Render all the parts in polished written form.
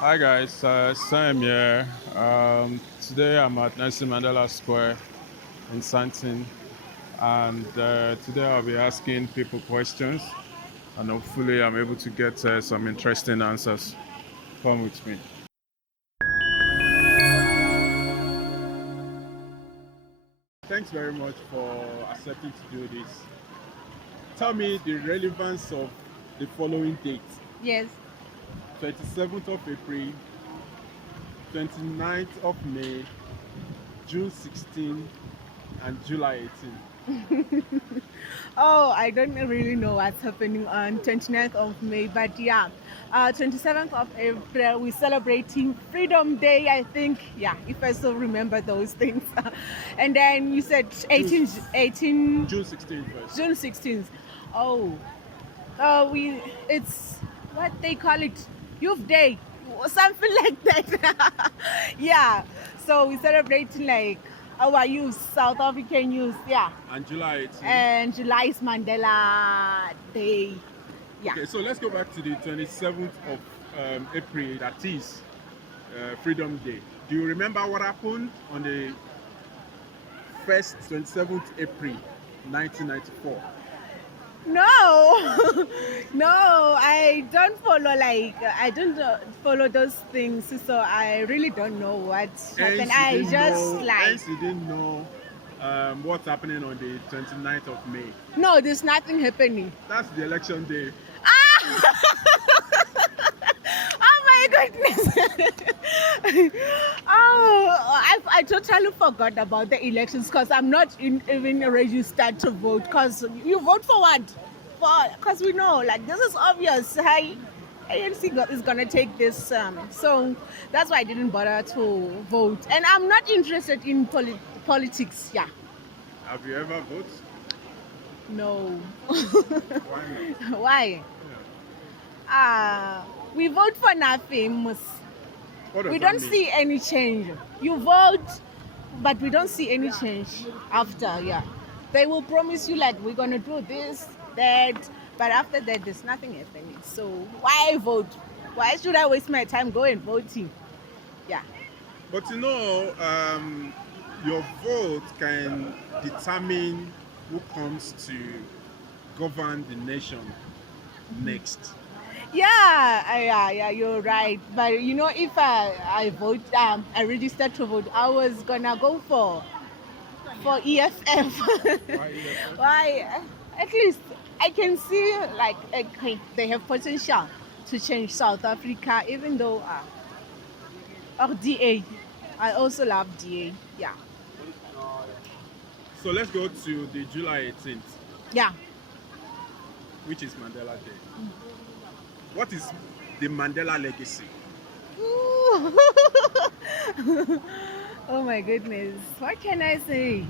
Hi guys, Sam here. Today I'm at Nelson Mandela Square in Santon, and today I'll be asking people questions, and hopefully I'm able to get some interesting answers. Come with me. Thanks very much for accepting to do this. Tell me the relevance of the following dates: Yes. 27th of April, 29th of May, June 16, and July 18. Oh, I don't really know what's happening on 29th of May, but yeah, 27th of April, we're celebrating Freedom Day, I think. Yeah, if I still remember those things. And then you said 18, June, 18 June 16th first. June 16th. Oh, it's what they call it, Youth Day, or something like that. Yeah, so we're celebrating like our youth, South African youth. Yeah, And July 18th. and July is Mandela Day. Yeah. Okay, so let's go back to the 27th of April, that is Freedom Day. Do you remember what happened on the first 27th April 1994? No, no, I don't follow I don't follow those things, so I really don't know what happened. I just Hence you didn't know what's happening on the 29th of May. no, there's nothing happening. That's the election day. Oh my goodness! I totally forgot about the elections because I'm not even registered to vote. Because you vote for what? Because we know, like, this is obvious. Hi, ANC is gonna take this, so that's why I didn't bother to vote. And I'm not interested in politics. Yeah, Have you ever voted? no. Why not? Why? We vote for nothing. What does We that don't mean? see any change. You vote, but we don't see any change after. Yeah, they will promise you like we're gonna do this, that, but after that, there's nothing happening. So why vote? Why should I waste my time going voting? Yeah. But your vote can determine who comes to govern the nation next. Yeah, you're right. But if I vote, I registered to vote, I was gonna go for EFF. Why EFF? Why? At least I can see like okay, they have potential to change South Africa, even though or DA. I also love DA. Yeah, So let's go to the July 18th, yeah. which is Mandela Day. What is the Mandela legacy? Ooh. Oh my goodness, what can I say?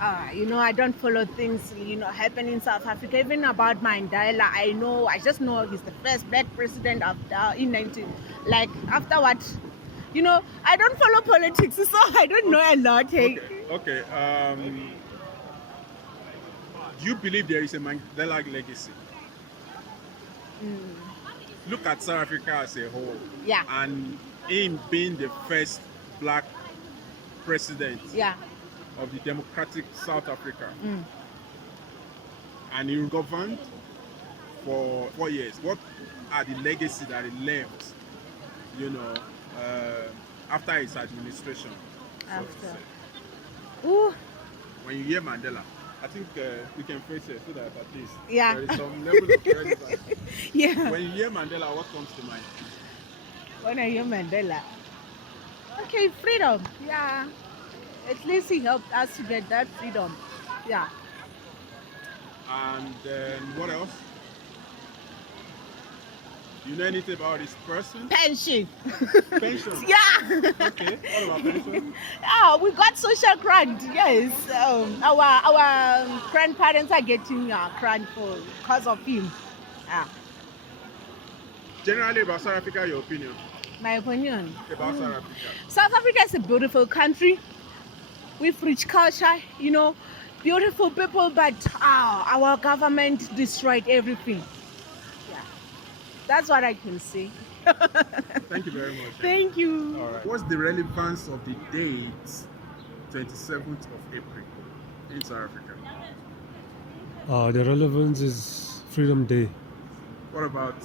I don't follow things, happen in South Africa. Even about Mandela, I just know he's the first black president after in 19, like after what, I don't follow politics, so I don't know a lot. Hey. Okay. Do you believe there is a Mandela legacy? Look at South Africa as a whole. Yeah. And him being the first black president Yeah. of the democratic South Africa. Mm. And he governed for 4 years. What are the legacy that he left, you know, after his administration? So to After. say? Ooh. When you hear Mandela, I think we can face it so that at least Yeah. there is some level of relevance. Yeah. When you hear Mandela, what comes to mind? When I hear Mandela, okay, freedom. Yeah. At least he helped us to get that freedom. Yeah. And then what else? Do you know anything about this person? Pension. Pension. Yeah. Okay. What about pension? Oh, we got social grant. Yes, our grandparents are getting grant because of him. Yeah, Generally about South Africa, your opinion my opinion. about South Africa. South Africa is a beautiful country with rich culture. Beautiful people, but our government destroyed everything. Yeah. That's what I can say. Thank you very much. Thank you. All right. What's the relevance of the date 27th of April in South Africa? The relevance is Freedom Day. What about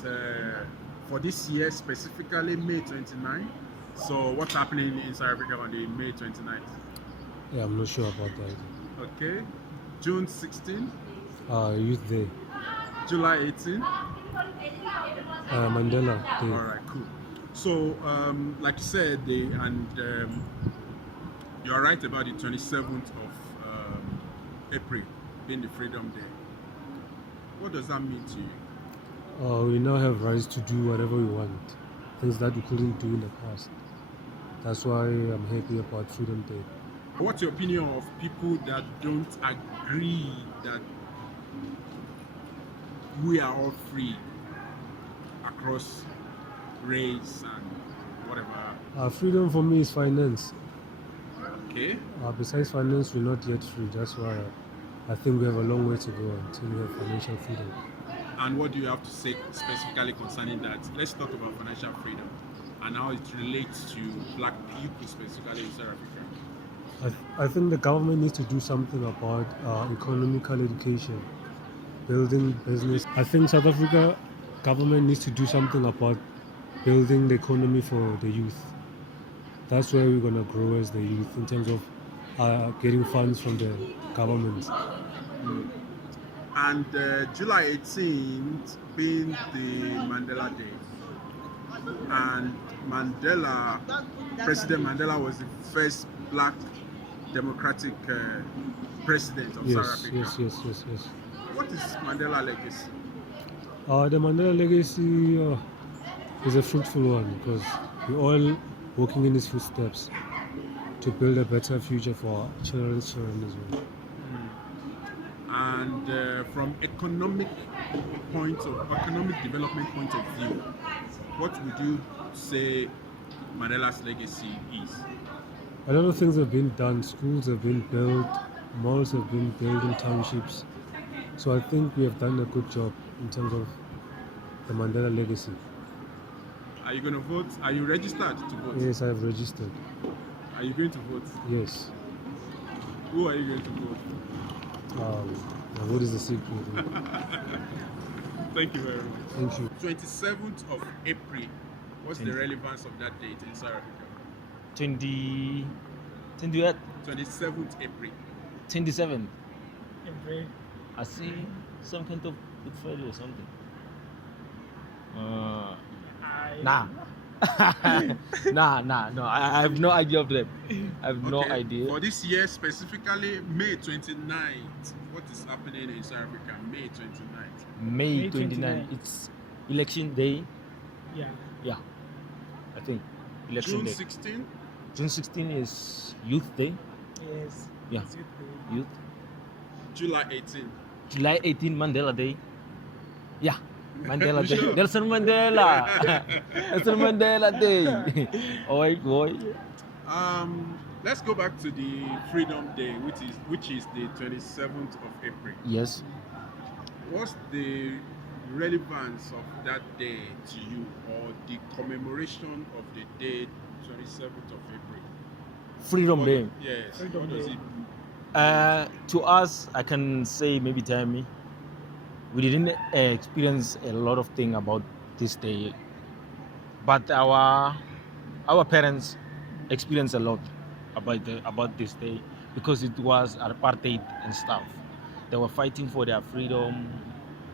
for this year specifically May 29th? So what's happening in South Africa on the May 29th? Yeah, I'm not sure about that. Okay. June 16th, Youth Day. July 18th. Mandela All Day. right, cool. So, like you said, you are right about the 27th of April being the Freedom Day. What does that mean to you? We now have rights to do whatever we want, things that we couldn't do in the past. That's why I'm happy about Freedom Day. What's your opinion of people that don't agree that we are all free across race and whatever? Freedom for me is finance. Okay. Besides finance, we're not yet free. That's why I think we have a long way to go until we have financial freedom. And what do you have to say specifically concerning that? Let's talk about financial freedom and how it relates to black people specifically in South Africa. I think the government needs to do something about economical education, building business. I think South Africa government needs to do something about building the economy for the youth. That's where we're going to grow as the youth in terms of getting funds from the government. And July 18th being the Mandela Day. And President Mandela was the first black democratic president of South Africa. Yes. What is Mandela legacy? The Mandela legacy is a fruitful one because we're all walking in his footsteps to build a better future for our children's children as well. And from economic development point of view, what would you say Mandela's legacy is? A lot of things have been done. Schools have been built, malls have been built in townships. So I think we have done a good job in terms of the Mandela legacy. Are you going to vote? Are you registered to vote? Yes, I have registered. Are you going to vote? Yes. Who are you going to vote? Now what is the secret? Thank you very much. Thank you. 27th of April. What's the relevance of that date in South Africa? 27th April. 27. I see some kind of Good Friday or something. Nah. No. I have no idea of that. I have no idea. For this year specifically, May 29th, what is happening in South Africa? May 29th. May 29. It's election day. Yeah. I think election June day. 16th. June 16 is Youth Day. Yes. Yeah. It's Youth Day. Youth. July 18th. July 18 Mandela Day. Yeah. Mandela Day. Sure. Nelson Mandela. Nelson Mandela Day. Oi, boy. Let's go back to the Freedom Day, which is the 27th of April. Yes. What's the relevance of that day to you, or the commemoration of the day 27th of April? Freedom Day. Yes. Freedom What does Day. it? To us, I can say maybe tell me, we didn't experience a lot of things about this day, but our parents experienced a lot about this day because it was apartheid and stuff. They were fighting for their freedom,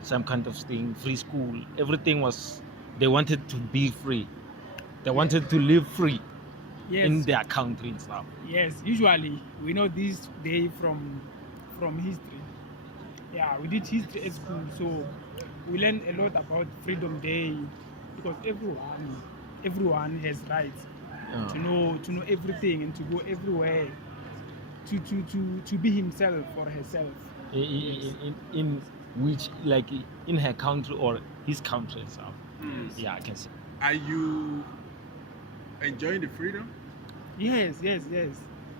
some kind of thing, free school. Everything was. They wanted to be free. They wanted to live free in their country and stuff. Yes, usually we know this day from history. Yeah, we did history at school, so we learned a lot about Freedom Day because everyone has rights to know everything and to go everywhere to be himself or herself. In which, like in her country or his country and stuff. Yeah, I can say. Are you enjoying the freedom? Yes.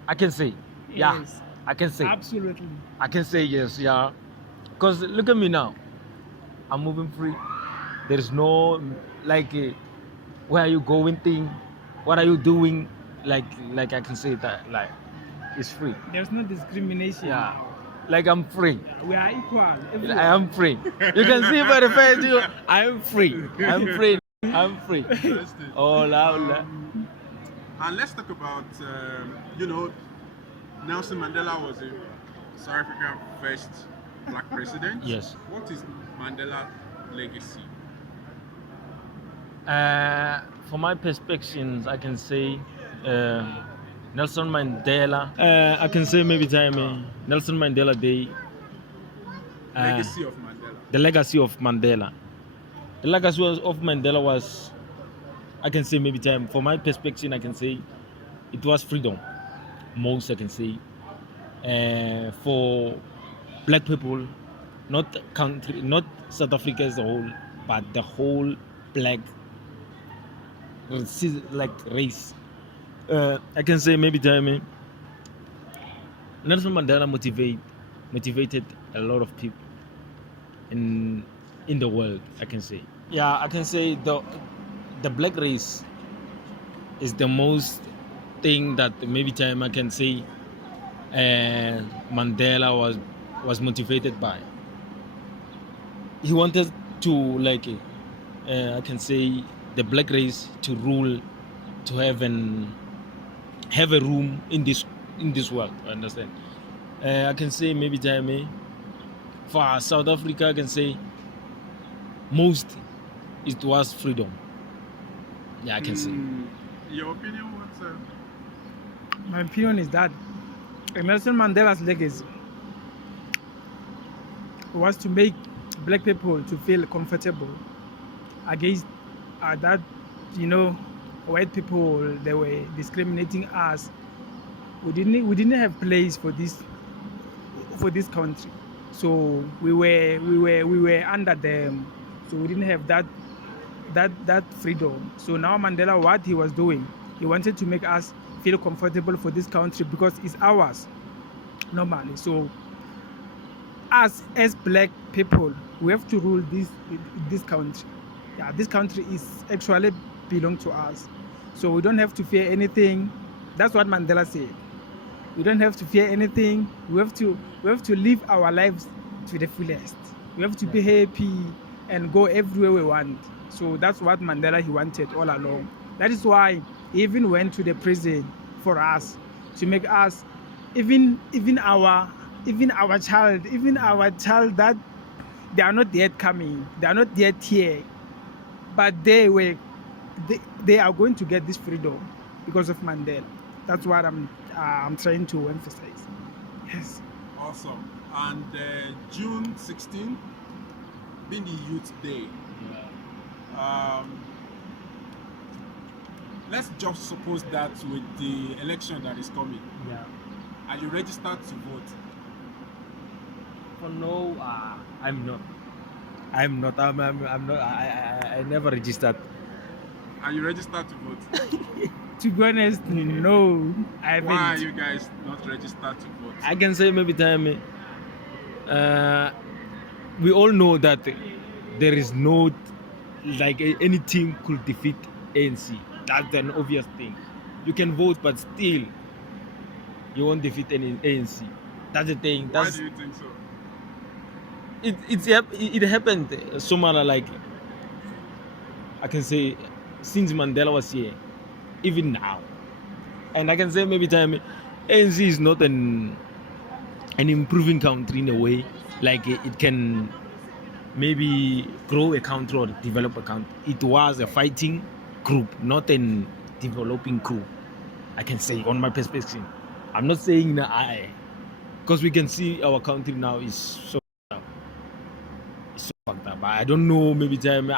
I can say. Yeah. Yes. I can say. Absolutely. I can say yes. Yeah. Because look at me now. I'm moving free. There's no like where are you going thing, what are you doing, like I can say that like it's free. There's no discrimination. Yeah, like I'm free. We are equal. Everyone. I am free. You can see by the face, I am free. I'm free. I'm free. Interesting. Oh, la. And let's talk about, Nelson Mandela was the South African first black president. Yes. What is Mandela's legacy? For my perspectives, I can say Nelson Mandela. I can say maybe time Nelson Mandela Day. Legacy of Mandela. The legacy of Mandela. The legacy of Mandela was, I can say maybe time. For my perspective, I can say it was freedom. Most I can say for black people, not country, not South Africa as a whole, but the whole black like race. I can say maybe time Nelson Mandela motivated a lot of people in the world. I can say, yeah, I can say the black race is the most thing that maybe time I can say Mandela was motivated by. He wanted to like I can say the black race to rule, to have a room in this world. I understand. I can say maybe time for South Africa, I can say most it was freedom. Yeah, I can say. Your opinion, what's My opinion is that Nelson Mandela's legacy was to make black people to feel comfortable against that, white people, they were discriminating us. We didn't have place for this country, so we were under them, so we didn't have that freedom. So now Mandela, what he was doing, he wanted to make us feel comfortable for this country because it's ours normally. So us as black people, we have to rule this country. Yeah, this country is actually belong to us, so we don't have to fear anything. That's what Mandela said. We don't have to fear anything. We have to live our lives to the fullest. We have to be happy and go everywhere we want. So that's what Mandela he wanted all along. That is why he even went to the prison for us, to make us even our child that they are not yet coming, they are not yet here, but they are going to get this freedom because of Mandela. That's what I'm trying to emphasize. Yes. awesome? And June 16, being the Youth Day. Let's just suppose that with the election that is coming, Yeah. are you registered to vote? For no, I'm not. I'm not. I'm not. I never registered. Are you registered to vote? To be honest, no, I haven't. Why are you guys not registered to vote? I can say maybe time. We all know that there is no like any team could defeat ANC. That's an obvious thing. You can vote, but still you won't defeat any ANC. That's the thing. Why That's do you think so? it happened somewhere like I can say since Mandela was here, even now, and I can say maybe time ANC is not an improving country in a way, like it can maybe grow a country or develop a country. It was a fighting group, not an developing group. I can say on my perspective. I'm not saying that because we can see our country now is so fucked up. I don't know, maybe time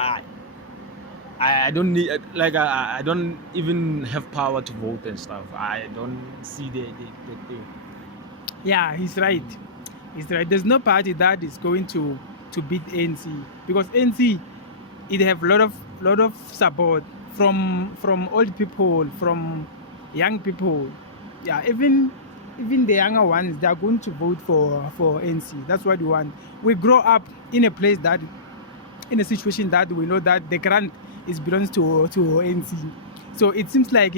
I don't need like I don't even have power to vote and stuff. I don't see the thing. Yeah, he's right. He's right. There's no party that is going to beat ANC because ANC it have lot of support from old people, from young people. Yeah, even the younger ones, they are going to vote for ANC. That's what we want. We grow up in a place that in a situation that we know that the grant is belongs to ANC. So it seems like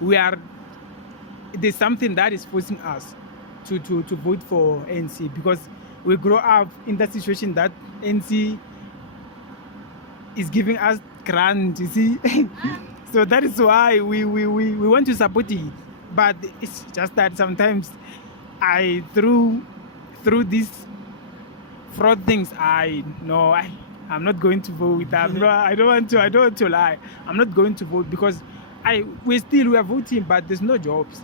we are there's something that is forcing us to vote for ANC, because we grow up in that situation that ANC is giving us grant, you see. So that is why we want to support it. But it's just that sometimes through these fraud things, I'm not going to vote. I don't want to lie. I'm not going to vote because we are voting, but there's no jobs.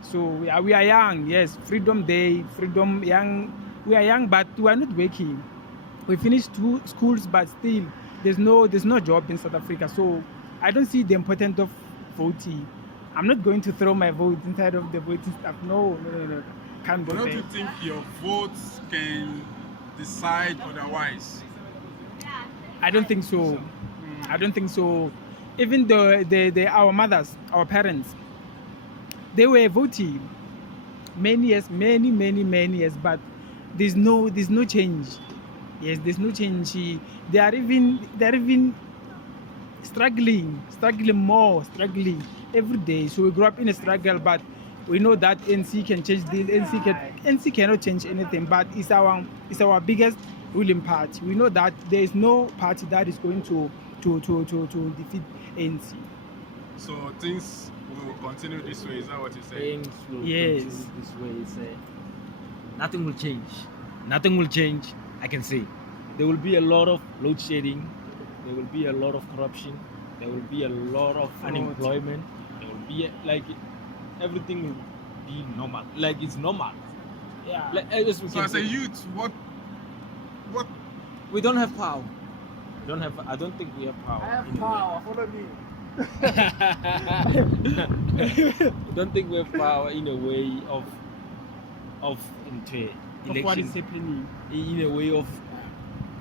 So we are young, yes, Freedom Day, freedom young. We are young, but we are not working. We finished 2 schools, but still there's no job in South Africa. So I don't see the importance of voting. I'm not going to throw my vote inside of the voting stuff. No. Can't But go don't there. you think your votes can decide otherwise? I don't think so. I don't think so. Even our mothers, our parents, they were voting many years, many years, but there's no change. Yes, there's no change. They are even struggling every day. So we grew up in a struggle, but we know that NC can change this. NC cannot change anything, but it's our biggest ruling party. We know that there is no party that is going to defeat NC. So things will continue this way. Is that what you're saying? Things will Yes. continue this way. Nothing will change. Nothing will change. I can say there will be a lot of load shedding. There will be a lot of corruption. There will be a lot of unemployment. There will be everything will be normal. Like it's normal. Yeah. Like, as we So can as a say, youth, what we don't have power. I don't think we have power. in a way. Follow me. I don't think we have power in a way of into Of what is election, happening. in a way of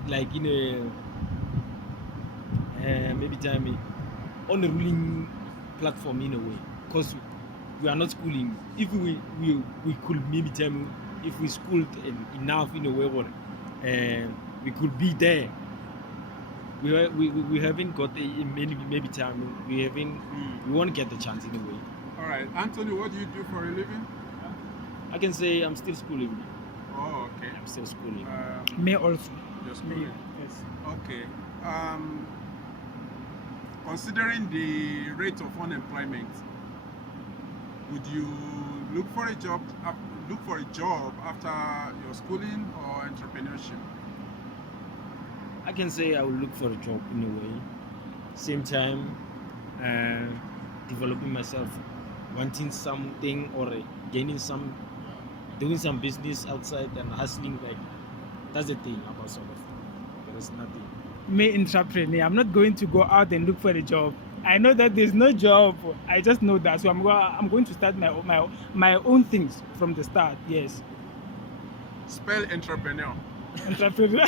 like in a maybe tell me on a ruling platform in a way, because we are not schooling. If we could maybe tell me if we schooled enough in a way where we could be there. We haven't got maybe time. We won't get the chance in a way. all right, Anthony, what do you do for a living? I can say I'm still schooling. Oh, okay. I'm still schooling. Me also. You're schooling. Yes. Okay. Considering the rate of unemployment, would you look for a job after your schooling or entrepreneurship? I can say I will look for a job in a way. Same time, developing myself, wanting something or doing some business outside and hustling. Like that's the thing about South Africa. There is nothing. Me entrepreneur. I'm not going to go out and look for a job. I know that there's no job. I just know that. So I'm going to start my own things from the start. Yes. Spell entrepreneur. Entrepreneur.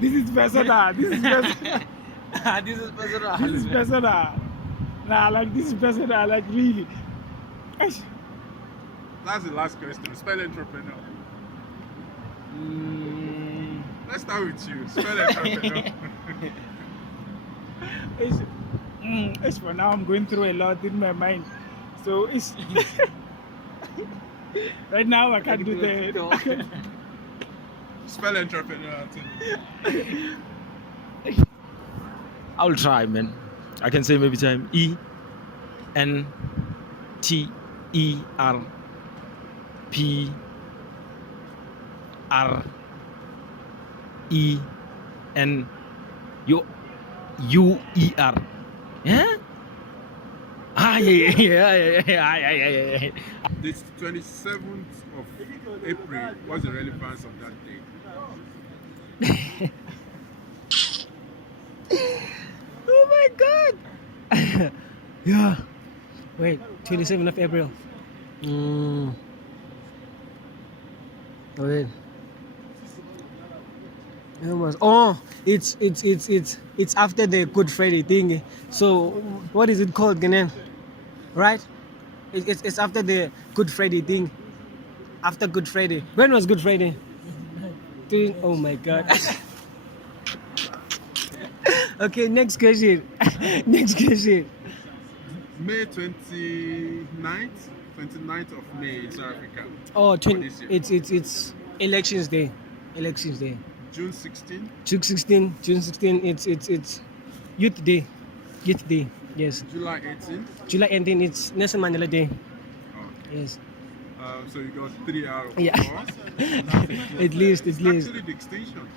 This is personal. This is personal. This is personal. This is personal. Nah, like this is personal. Like really. Eish. That's the last question. Spell entrepreneur. Let's start with you. Spell entrepreneur. It's for now. I'm going through a lot in my mind. So it's right now I can't do that. Spell entrepreneur, Anthony. I'll try, man. I can say maybe time ENTERPRENEUR. Yeah? Yeah. This 27th of April, what's the relevance of that day? Oh my god! Yeah. Wait, 27th of April. Wait. Oh, it's after the Good Friday thing. So what is it called, Ganem? Right? It's after the Good Friday thing. after Good Friday. When was Good Friday? Oh my God. Okay, next question. Next question. May 29th, 29th of May in South Africa. Oh, For this year. it's elections day. Elections day. June 16th, June 16. It's Youth Day. Youth Day. Yes. July 18th. July 18. It's Nelson Mandela Day. Oh. Yes. So you got 3 out of Yeah. 4. At least. It's actually the extinction.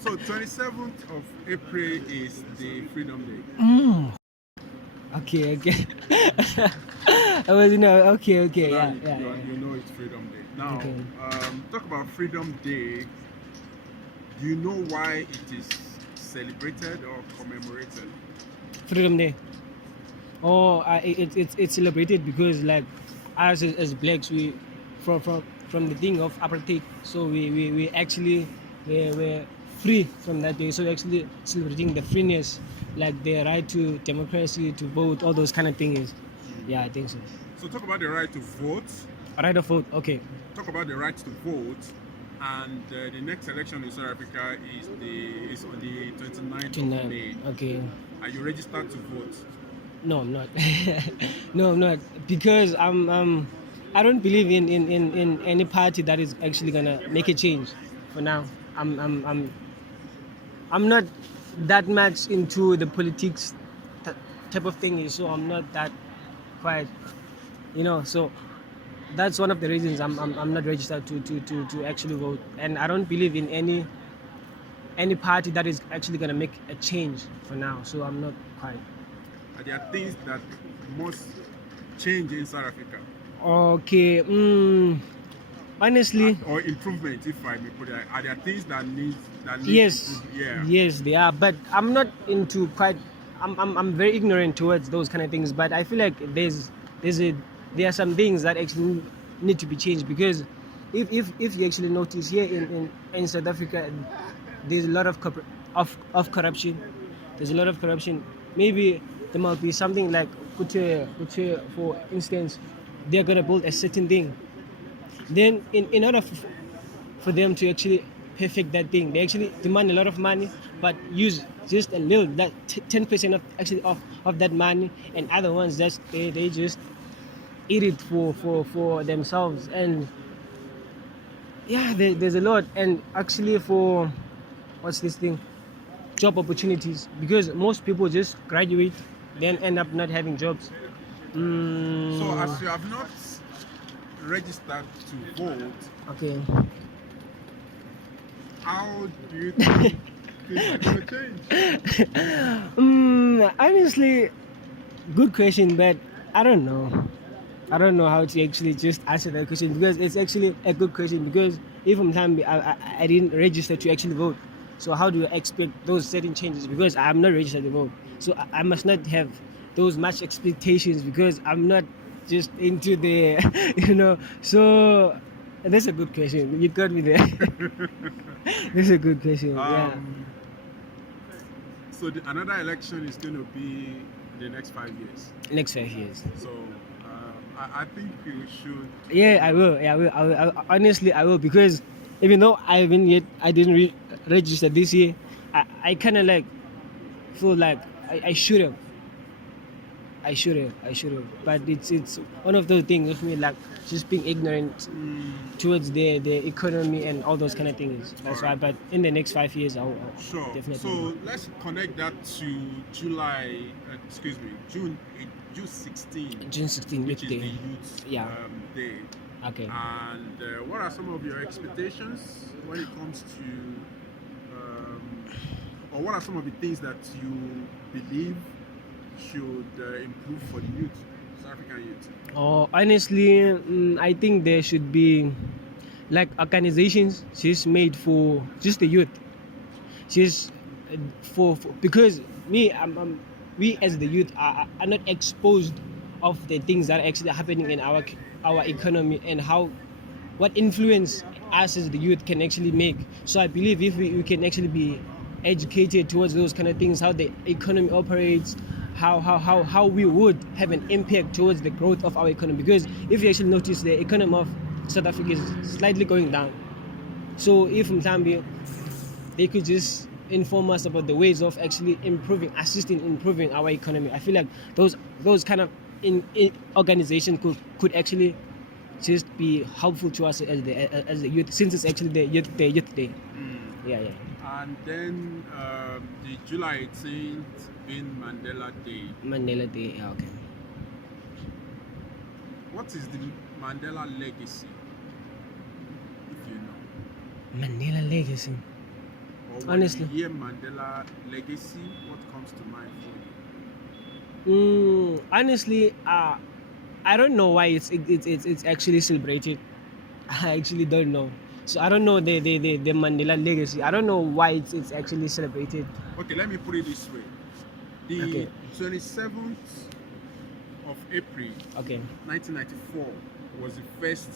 So 27th of April is the Freedom Day. Okay. I was okay. So now Yeah. you know it's Freedom Day. Now, Okay. talk about Freedom Day. Do you know why it is celebrated or commemorated? Freedom Day. Oh, it's celebrated because like us as blacks, we from the thing of apartheid, so we actually we're free from that day. So we're actually celebrating the freeness, like the right to democracy, to vote, all those kind of things. Yeah, I think so. So talk about the right to vote. Right of vote. Okay. Talk about the right to vote. And the next election in South Africa is on the 29th of May. Okay. Are you registered to vote? No, I'm not. No, I'm not, because I don't believe in any party that is actually gonna make a change. For now, I'm not that much into the politics type of thing, so I'm not that quite, So that's one of the reasons I'm not registered to actually vote, and I don't believe in any party that is actually gonna make a change for now. So I'm not quite. Are there things that must change in South Africa? Okay. Honestly, Or improvement, if I may put it. Are there things that need yes, improvement? yes, they are. But I'm not into quite. I'm very ignorant towards those kind of things. But I feel like there are some things that actually need to be changed, because if you actually notice here in South Africa, there's a lot of corruption. There's a lot of corruption. Maybe there might be something like for instance, they're gonna build a certain thing. Then in order for them to actually perfect that thing, they actually demand a lot of money, but use just a little, that 10% of that money, and other ones that they just eat it for themselves. And yeah, there's a lot. And actually for what's this thing, job opportunities, because most people just graduate then end up not having jobs. So as you have not registered to vote, Okay. how do you think things are going to change? Honestly, good question, but I don't know. I don't know how to actually just answer that question, because it's actually a good question, because even time I didn't register to actually vote. So how do I expect those certain changes, because I'm not registered to vote? So I must not have those much expectations, because I'm not just into the, So that's a good question. You got me there. That's a good question. Yeah. So another election is going to be the next 5 years. Next 5 years. So I think you should. Yeah, I will. Yeah, I will. Honestly, I will, because even though I didn't register this year, I kind of like feel like I should have. I should have. But it's one of those things with me, like just being ignorant towards the economy and all those kind of things. That's why. But in the next 5 years, I'll Sure. definitely. So let's connect that to June 16, June 16th, which is Day. the Youth Yeah. Day. Okay. And what are some of your expectations when it comes to, or what are some of the things that you believe should improve for the youth, South African youth? Oh, honestly, I think there should be like organizations just made for just the youth. Just for because we as the youth are not exposed of the things that are actually happening in our economy, and what influence us as the youth can actually make. So I believe if we can actually be educated towards those kind of things, how the economy operates, how we would have an impact towards the growth of our economy. Because if you actually notice, the economy of South Africa is slightly going down. So if Mzambia, they could just inform us about the ways of actually improving our economy. I feel like those kind of in organization could actually just be helpful to us as the youth, since it's actually the youth day. Yeah, yeah. And then the July 18th being Mandela Day. Mandela Day. Yeah, okay. What is the Mandela legacy, if you know? Mandela legacy. Or when Honestly. you hear Mandela legacy, what comes to mind for you? Honestly, I don't know why it's actually celebrated. I actually don't know. So I don't know the Mandela legacy. I don't know why it's actually celebrated. Okay, let me put it this way. The Okay. 27th of April Okay. 1994 was the first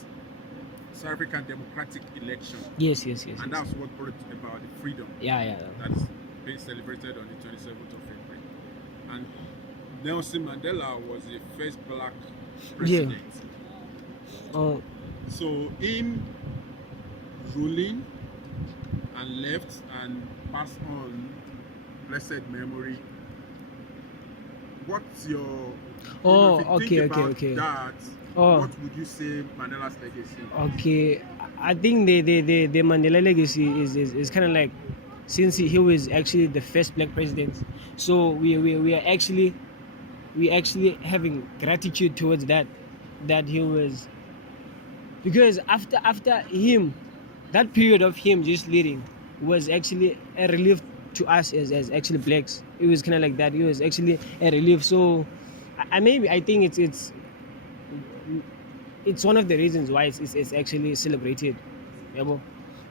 South African democratic election. Yes. And that's what brought about the freedom Yeah. that's being celebrated on the 27th of April. And Nelson Mandela was the first black president. Oh, So him ruling and left and passed on, blessed memory. What's your Oh, if you okay, think okay, about okay. that, Oh. what would you say Mandela's legacy? okay. I think the Mandela legacy is kind of like, since he was actually the first black president, so we are actually having gratitude towards that he was, because after him, that period of him just leading was actually a relief to us as actually blacks. It was kind of like that. It was actually a relief. So I think it's one of the reasons why it's actually celebrated. Yeah, bro.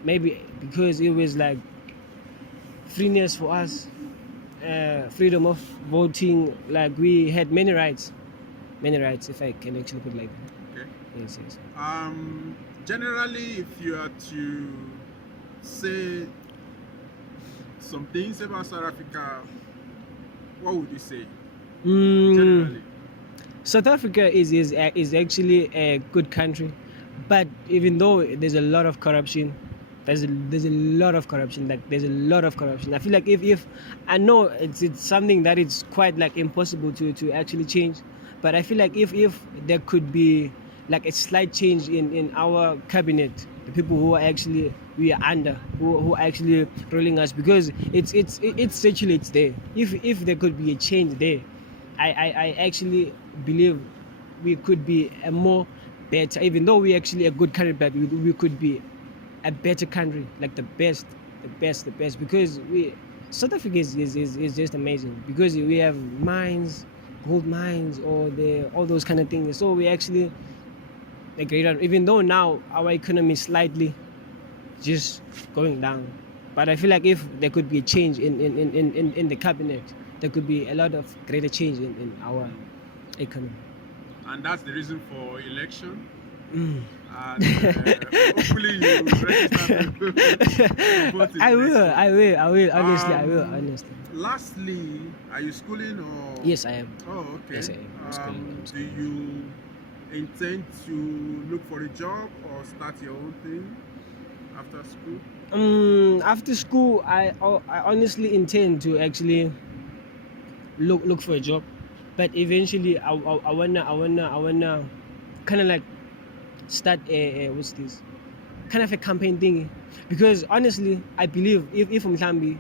Maybe because it was like freeness for us, freedom of voting. Like we had many rights, if I can actually put it like that. Okay. Yes. Generally, if you are to say some things about South Africa, what would you say? Generally. South Africa is actually a good country, but even though there's a lot of corruption, there's a lot of corruption. Like there's a lot of corruption. I feel like if I know it's something that it's quite like impossible to actually change, but I feel like if there could be like a slight change in our cabinet, the people who are actually we are under, who are actually ruling us, because it's actually it's there. If there could be a change there, I actually believe we could be a more better, even though we're actually a good country, but we could be a better country, like the best, because South Africa is just amazing, because we have mines, gold mines, or all those kind of things. So we actually a greater, even though now our economy is slightly just going down, but I feel like if there could be a change in the cabinet, there could be a lot of greater change in our economy. And that's the reason for election. Mm. And hopefully you register to vote in I will, next honestly, year. I will, honestly. Lastly, are you schooling or? Yes, I am. Oh, okay. Yes, I am. I'm schooling. Do you intend to look for a job or start your own thing after school? After school, I honestly intend to actually look for a job, but eventually I wanna kind of like start a what's this, kind of a campaign thing, because honestly I believe if Mhlambi,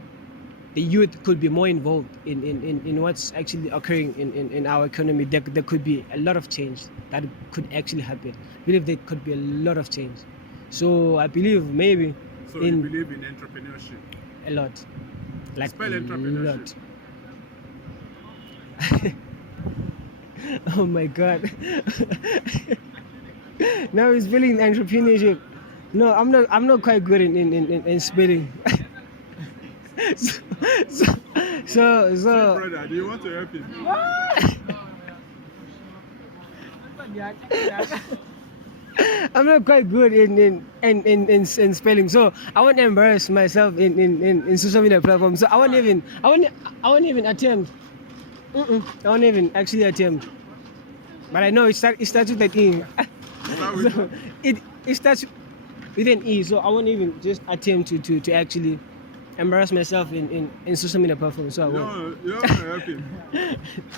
the youth could be more involved in what's actually occurring in our economy, there could be a lot of change that could actually happen. I believe there could be a lot of change. So I believe maybe So you believe in entrepreneurship? a lot, like Spell a entrepreneurship. lot. Oh my god. Now he's spelling entrepreneurship. No, I'm not quite good in spelling. so Brother, do you want to help him? I'm not quite good in spelling, so I won't embarrass myself in social media platforms. So I won't even attempt. I won't even actually attempt. But I know it starts with that thing. Start with So it It starts with an E, so I won't even just attempt to actually embarrass myself in social media platforms. So I won't. You don't want to help him.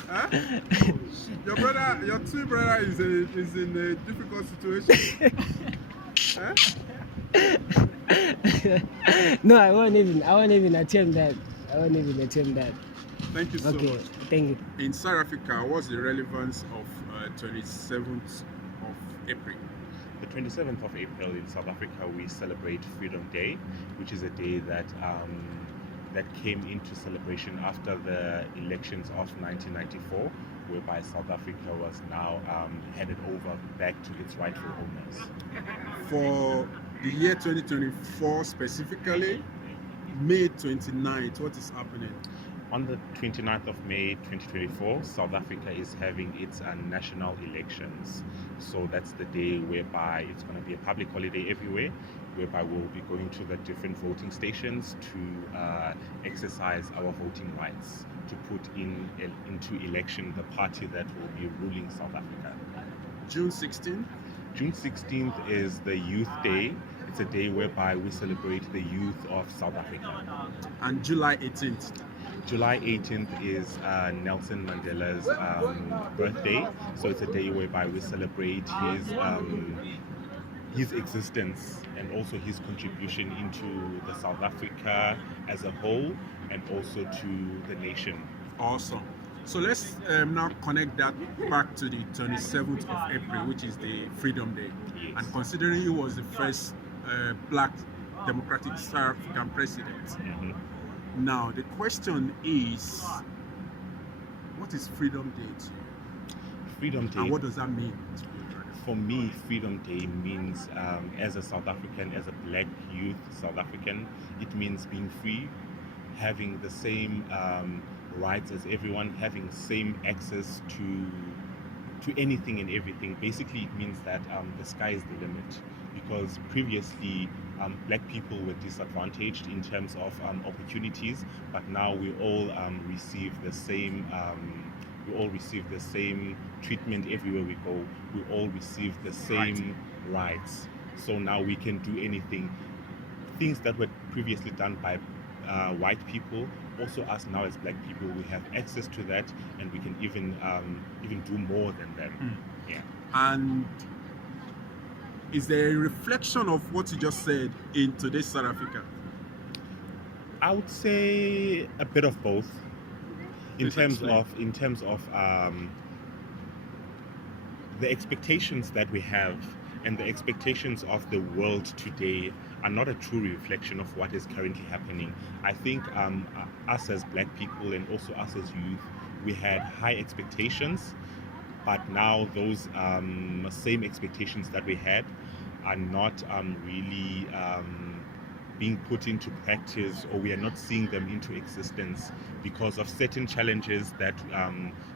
Huh? Your brother, your twin brother is in a difficult situation. Huh? No, I won't even attempt that. I won't even attempt that. Thank you so Okay, much. thank you. In South Africa, what's the relevance of 27th of April? The 27th of April in South Africa, we celebrate Freedom Day, which is a day that came into celebration after the elections of 1994, whereby South Africa was now headed over back to its rightful owners. For the year 2024 specifically, May 29th, what is happening? On the 29th of May 2024, South Africa is having its national elections. So that's the day whereby it's going to be a public holiday everywhere, whereby we'll be going to the different voting stations to exercise our voting rights, to put into election the party that will be ruling South Africa. June 16th? June 16th is the Youth Day. It's a day whereby we celebrate the youth of South Africa. And July 18th? July 18th is Nelson Mandela's birthday, so it's a day whereby we celebrate his existence and also his contribution into the South Africa as a whole and also to the nation. Awesome. So let's now connect that back to the 27th of April, which is the Freedom Day. Yes. And considering he was the first black democratic South African president, Mhm. now the question is, what is Freedom Day to you? Freedom Day. And what does that mean to you, brother? For me, Freedom Day means, as a South African, as a black youth South African, it means being free, having the same rights as everyone, having same access to anything and everything. Basically, it means that the sky is the limit, because previously black people were disadvantaged in terms of opportunities, but now we all receive the same. We all receive the same treatment everywhere we go. We all receive the same rights. So now we can do anything. Things that were previously done by white people, also us now as black people, we have access to that, and we can even do more than them. Yeah. And is there a reflection of what you just said in today's South Africa? I would say a bit of both. In Please terms explain. of the expectations that we have and the expectations of the world today are not a true reflection of what is currently happening. I think us as black people and also us as youth, we had high expectations, but now those same expectations that we had are not really being put into practice, or we are not seeing them into existence because of certain challenges that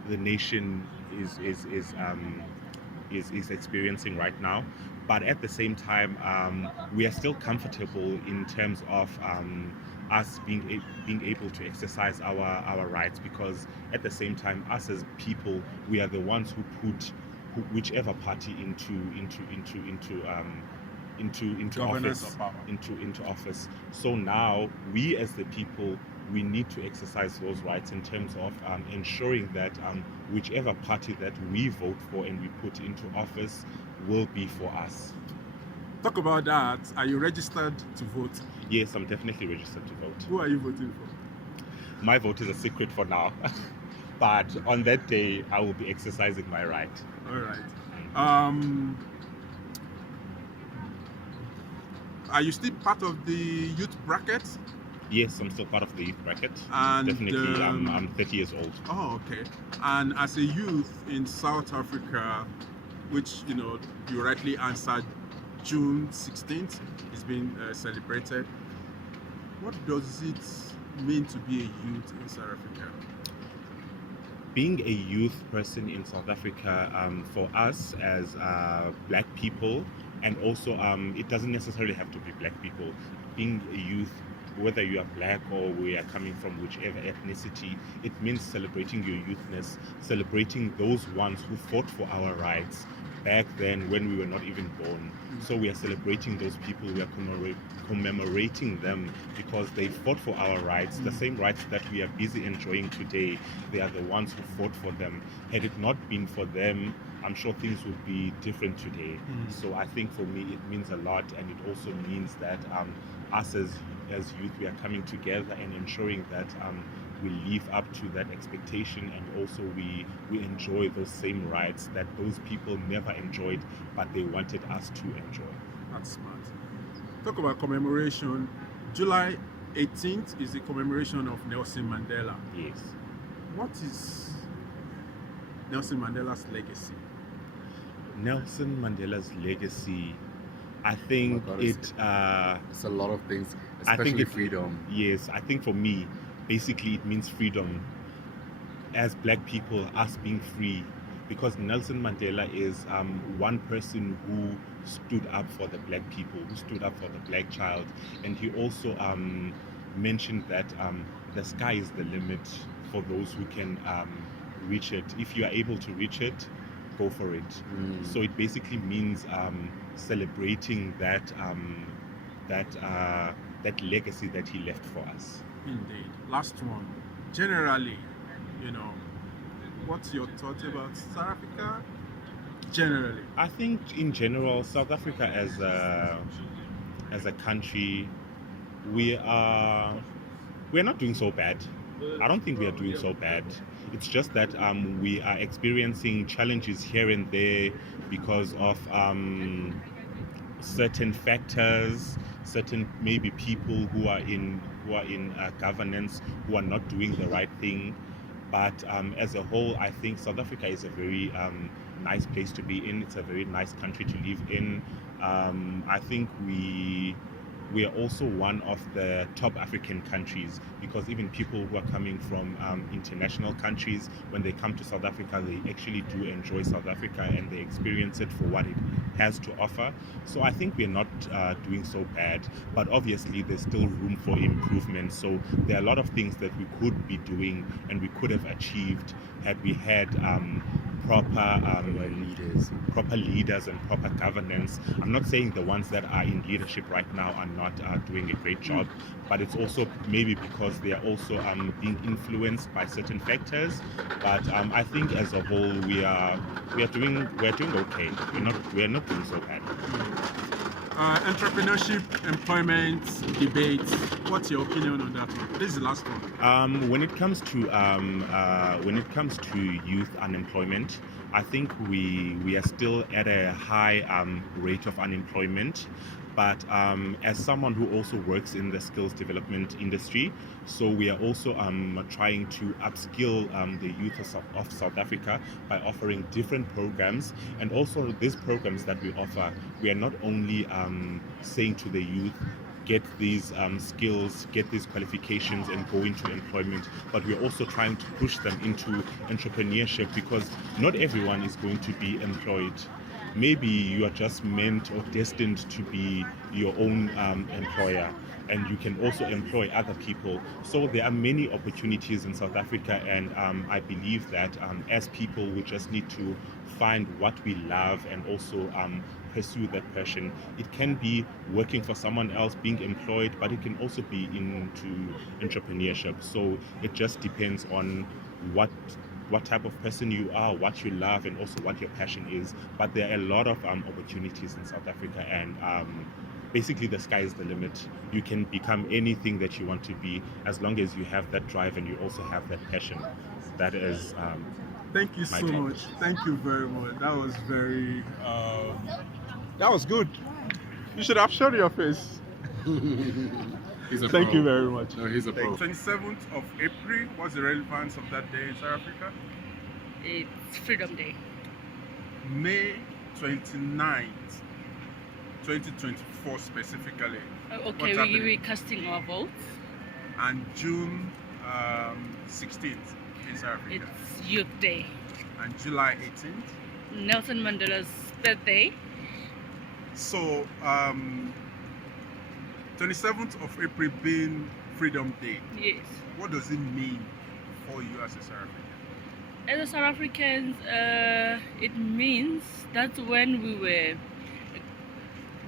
the nation is experiencing right now. But at the same time, we are still comfortable in terms of us being able to exercise our rights, because at the same time, us as people, we are the ones who put whichever party into Governance office, of power. into office. So now we as the people, we need to exercise those rights in terms of ensuring that whichever party that we vote for and we put into office will be for us. Talk about that. Are you registered to vote? Yes, I'm definitely registered to vote. Who are you voting for? My vote is a secret for now, but on that day I will be exercising my right. All right. Are you still part of the youth bracket? Yes, I'm still part of the youth bracket. And, Definitely, I'm 30 years old. Oh, okay. And as a youth in South Africa, which you rightly answered, June 16th is being celebrated. What does it mean to be a youth in South Africa? Being a youth person in South Africa, for us as black people, and also it doesn't necessarily have to be black people. Being a youth, whether you are black or we are coming from whichever ethnicity, it means celebrating your youthness, celebrating those ones who fought for our rights, back then when we were not even born. So we are celebrating those people, we are commemorating them because they fought for our rights, the same rights that we are busy enjoying today. They are the ones who fought for them. Had it not been for them, I'm sure things would be different today. So I think for me it means a lot, and it also means that us as youth, we are coming together and ensuring that we live up to that expectation, and also we enjoy those same rights that those people never enjoyed but they wanted us to enjoy. That's smart. Talk about commemoration. July 18th is the commemoration of Nelson Mandela. Yes. What is Nelson Mandela's legacy? Nelson Mandela's legacy, I think Oh my God, it's a lot of things, I think especially freedom. Yes, I think for me, basically it means freedom. As black people, us being free, because Nelson Mandela is one person who stood up for the black people, who stood up for the black child, and he also mentioned that the sky is the limit for those who can reach it. If you are able to reach it, go for it. So it basically means celebrating that that legacy that he left for us. Indeed. Last one. Generally, what's your thought about South Africa? Generally. I think in general, South Africa as a country, we're not doing so bad. I don't think we are doing so bad. It's just that we are experiencing challenges here and there because of certain factors, certain maybe people who are in governance who are not doing the right thing. But as a whole, I think South Africa is a very nice place to be in. It's a very nice country to live in. I think we are also one of the top African countries, because even people who are coming from international countries, when they come to South Africa, they actually do enjoy South Africa and they experience it for what it has to offer. So I think we're not doing so bad, but obviously there's still room for improvement. So there are a lot of things that we could be doing and we could have achieved had we had proper leaders and proper governance. I'm not saying the ones that are in leadership right now are not doing a great job, but it's also maybe because they are also being influenced by certain factors. But I think as a whole we are doing okay. We're not doing so bad. Entrepreneurship, employment, debates. What's your opinion on that one? This is the last one. When it comes to youth unemployment, I think we are still at a high rate of unemployment. But as someone who also works in the skills development industry, so we are also trying to upskill the youth of South Africa by offering different programs. And also these programs that we offer, we are not only saying to the youth, get these skills, get these qualifications and go into employment, but we're also trying to push them into entrepreneurship, because not everyone is going to be employed. Maybe you are just meant or destined to be your own employer, and you can also employ other people. So there are many opportunities in South Africa, and I believe that as people, we just need to find what we love and also pursue that passion. It can be working for someone else, being employed, but it can also be into entrepreneurship. So it just depends on what type of person you are, what you love, and also what your passion is. But there are a lot of opportunities in South Africa, and basically the sky is the limit. You can become anything that you want to be, as long as you have that drive and you also have that passion. That is Thank you so much. Thank you very much. That was very that was good. You should have shown your face. Thank you very much. No, he's a pro. 27th of April, what's the relevance of that day in South Africa? It's Freedom Day. May 29th, 2024 specifically. Okay, we're casting our votes. And June 16th in South Africa. It's Youth Day. And July 18th. Nelson Mandela's birthday. So, 27th of April being Freedom Day. Yes. What does it mean for you as a South African? As a South Africans, it means that's when we were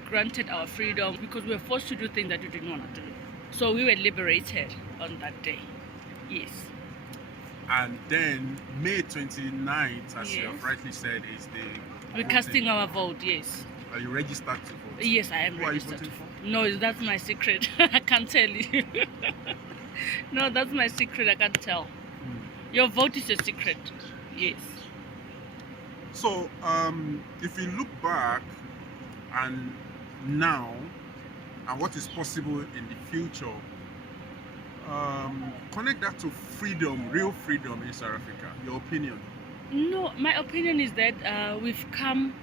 granted our freedom because we were forced to do things that we didn't want to do. So we were liberated on that day. Yes. And then May 29th, as you have Yes. rightly said, is the We're voting. casting our vote, yes. Are you registered to vote? Yes, I am Who are you registered. voting for? No, that's my secret. I can't tell you. No, that's my secret. I can't tell. Your vote is your secret. Yes. So, if you look back and now, and what is possible in the future, connect that to freedom, real freedom in South Africa. Your opinion? No, my opinion is that we've come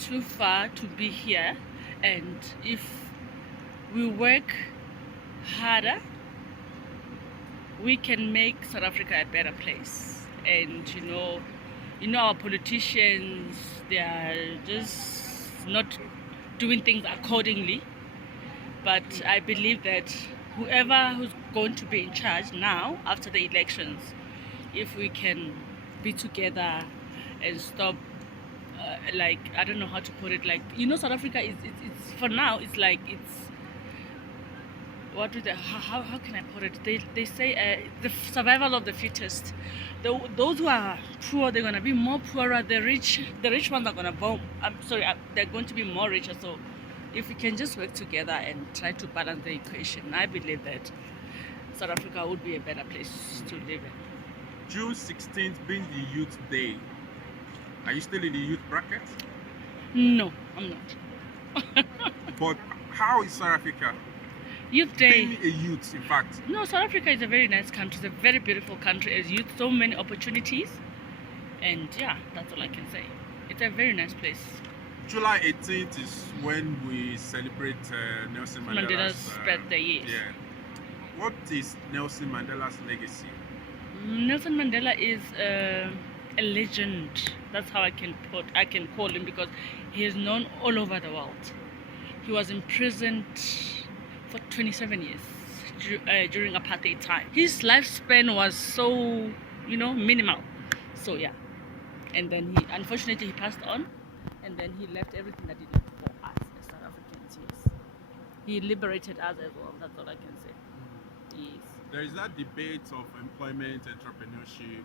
too far to be here, and if we work harder, we can make South Africa a better place. And our politicians, they are just not doing things accordingly. But I believe that who's going to be in charge now after the elections, if we can be together and stop, I don't know how to put it, South Africa it's for now, it's like it's how can I put it? They say the survival of the fittest. Those who are poor, they're gonna be more poorer. The rich ones are gonna bomb. They're going to be more richer. So if we can just work together and try to balance the equation, I believe that South Africa would be a better place to live in. June 16th being the Youth Day. Are you still in the youth bracket? No, I'm not. But how is South Africa? Youth Day. Being a youth, in fact. No, South Africa is a very nice country. It's a very beautiful country. As youth, so many opportunities, and yeah, that's all I can say. It's a very nice place. July 18th is when we celebrate Nelson Mandela's birthday. Yes. Yeah. What is Nelson Mandela's legacy? Nelson Mandela is a legend. That's how I can call him, because he is known all over the world. He was imprisoned for 27 years during apartheid time. His lifespan was so, minimal. So yeah, and then unfortunately he passed on, and then he left everything that he left for us as South Africans. Yes, he liberated us as well. That's all I can say. Yes. There is that debate of employment, entrepreneurship,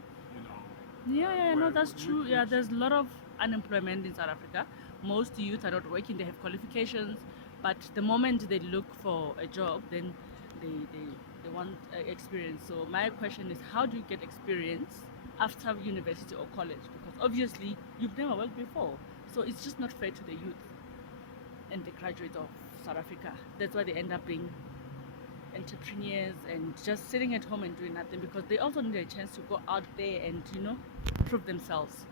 Yeah, no, that's true. Yeah, there's a lot of unemployment in South Africa. Most youth are not working. They have qualifications, but the moment they look for a job, then they want experience. So my question is, how do you get experience after university or college? Because obviously you've never worked before. So it's just not fair to the youth and the graduates of South Africa. That's why they end up being entrepreneurs and just sitting at home and doing nothing, because they also need a chance to go out there and prove themselves.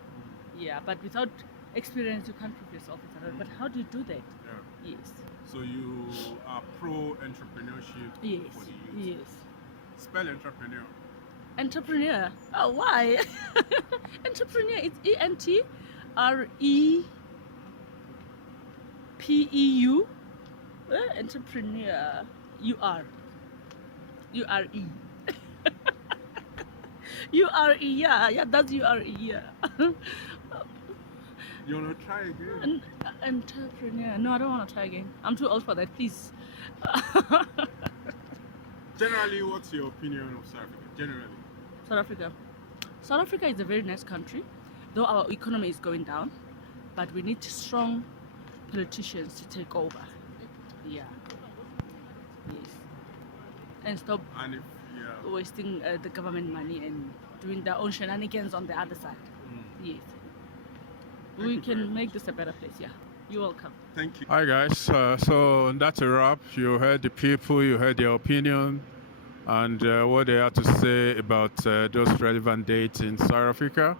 Yeah, but without experience you can't prove yourself in South Africa. But how do you do that? Yeah. Yes. So you are pro entrepreneurship Yes. for the youth. Yes. Spell entrepreneur. Entrepreneur. Oh, why? Entrepreneur. It's ENTREPEU. Entrepreneur. URE. URE. Yeah, that's URE. Yeah. You want to try again? Entrepreneur. No, I don't want to try again. I'm too old for that. Please. Generally, what's your opinion of South Africa? Generally. South Africa. South Africa is a very nice country, though our economy is going down, but we need strong politicians to take over. Yeah. Yes. And stop wasting the government money and doing their own shenanigans on the other side. Yes. We can make this a better place. Yeah. You're welcome. Thank you. Hi guys. So that's a wrap. You heard the people, you heard their opinion, and what they had to say about those relevant dates in South Africa.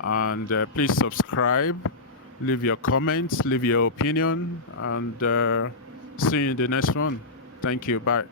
And please subscribe, leave your comments, leave your opinion, and see you in the next one. Thank you. Bye.